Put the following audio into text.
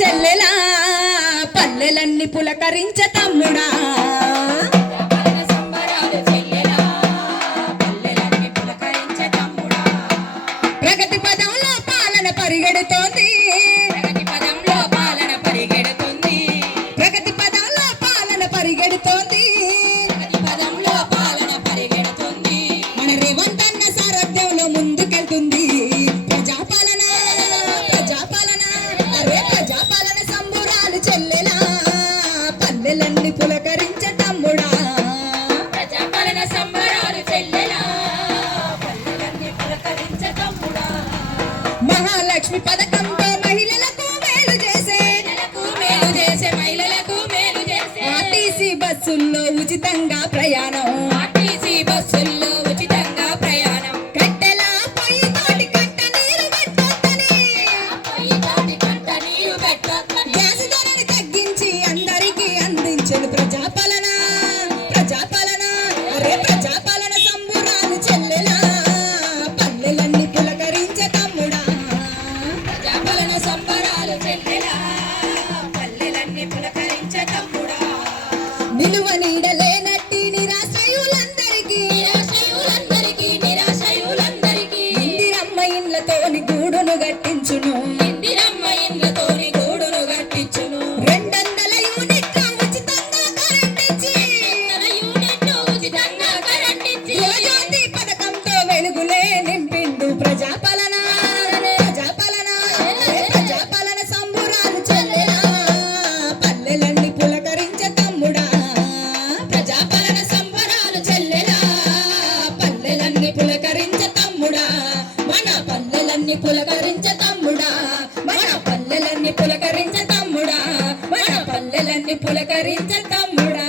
చెల్లెలా పల్లెలన్నీ పులకరించ తమ్ముడా ప్రగతి పదంలో పాలన పరిగెడుతోంది ప్రగతి పదంలో పాలన పరిగెడుతోంది మన రేవంత్ అన్న సారథ్యంలో ముందుకెళ్తుంది ప్రజాపాలన ప్రజాపాలన సంబురాలు చెల్లెలా పల్లెలన్నీ పులకరించ తమ్ముడా ప్రజాపాలన సంబరాలు చెల్లెలా పల్లెలన్నీ పులకరించ తమ్ముడా మహాలక్ష్మి పథకంతో మహిళలకు మేలు చేసే మహిళలకు మేలు చేసే ఆర్టీసీ బస్సుల్లో ఉచితంగా ప్రయాణం ఆర్టీసీ బస్సుల్లో ఉచితంగా ప్రయాణం కట్టెల పొయ్యి తోటి కంట నీరు పెట్టొద్దని గ్యాస్ ధరని తగ్గించి అందరికీ అందించెను ప్రజాపాలన ప్రజాపాలన సంబురాలు చెల్లెలా పల్లెలన్నీ పులకరించే తమ్ముడా ప్రజాపాలన సంబరాలు చెల్లెలా పల్లెలన్నీ పులకరించ తమ్ముడా నిలువ నీడలేనట్టి నిరాశ్రయులందరికీ ఇందిరమ్మ ఇండ్లతోని గూడును గట్టించును ఇందిరమ్మ ఇండ్లతోని గూడును కట్టించును 200 యూనిట్ల ఉచితంగా కరెంట్ ఇచ్చి ఉచితంగా కరెంటిచ్చి యువజ్యోతి పథకంతో వెలుగులే నింపిండు ప్రజాపాలన సంబురాలు చెల్లెలా పల్లెలన్నీ పులకరించే తమ్ముడా ప్రజాపాలన సంబరాలు చెల్లెలా పల్లెలన్నీ పులకరించే తమ్ముడా మన పల్లెలన్నీ పులకరించే తమ్ముడా మన పల్లెలన్నీ పులకరించే తమ్ముడా మన పల్లెలన్నీ పులకరించే తమ్ముడా